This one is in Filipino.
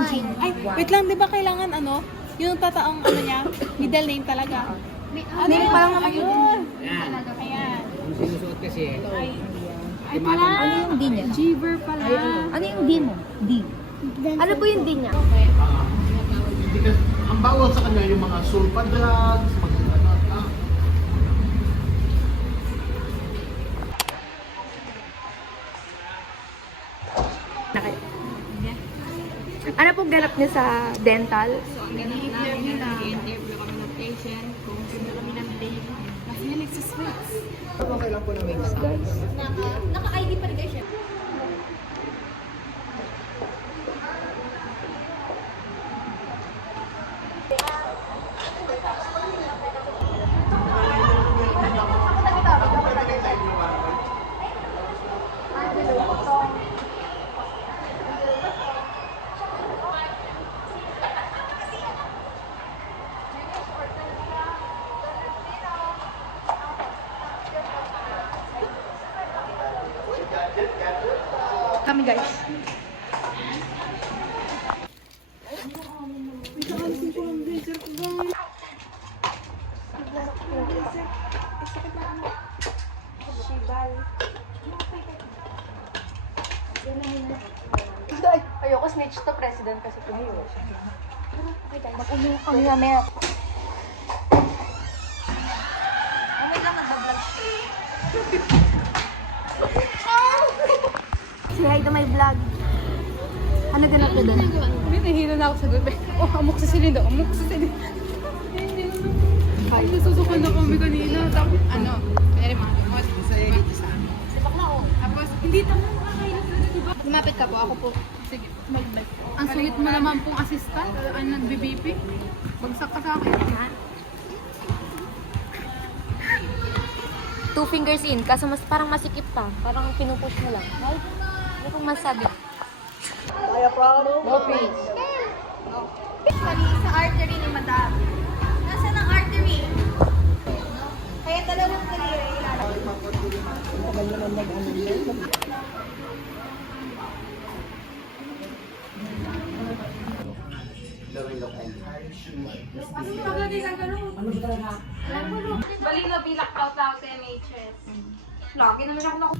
Eugene. Ay, wait lang, di ba kailangan ano? Yung tataong ano niya, middle name talaga. Name pa lang naman yun. Yan. Ayan. Yung sinusuot kasi, Ay pala. Ano yung D niya? Giver pala. Ano yung D mo? D. Ano po yung D niya? Because ang bawal sa kanya yung mga sulfa drugs, mga Ano pong ganap niya sa dental? Ini-interview kami ng patient kung sino kami ng date. Mahilig sa sweets. kailan po ng wings, guys? Naka-ID pa rin kayo siya. Kami guys. Ayoko snitch to president kasi tumayo. Okay guys, mag-uno kami mamaya. Wait lang, nag-vlog. Say hi to my vlog. Ano ganap na doon? May nahilo na ako sa gabi. Oh, amok sa silindo. Amok sa silindo. Ay, nasusukan na kami kanina. Tapos, ano? Kaya mga gamot. Sipak na ako. Tapos, hindi tama makakailan na diba? Lumapit ka po, ako po. Sige, magbay. Ang sweet mo naman pong assistant. Ano, nag-BBP. Bagsak ka sa akin. Two fingers in, kaso mas parang masikip pa. Parang pinupush mo lang. Ay, ano pong masabi? No please. Sa artery ni Madam. Nasaan ang artery? Kaya dalawang kalira ilalagay. Bali na bilak out sa NHS. Lagi naman ako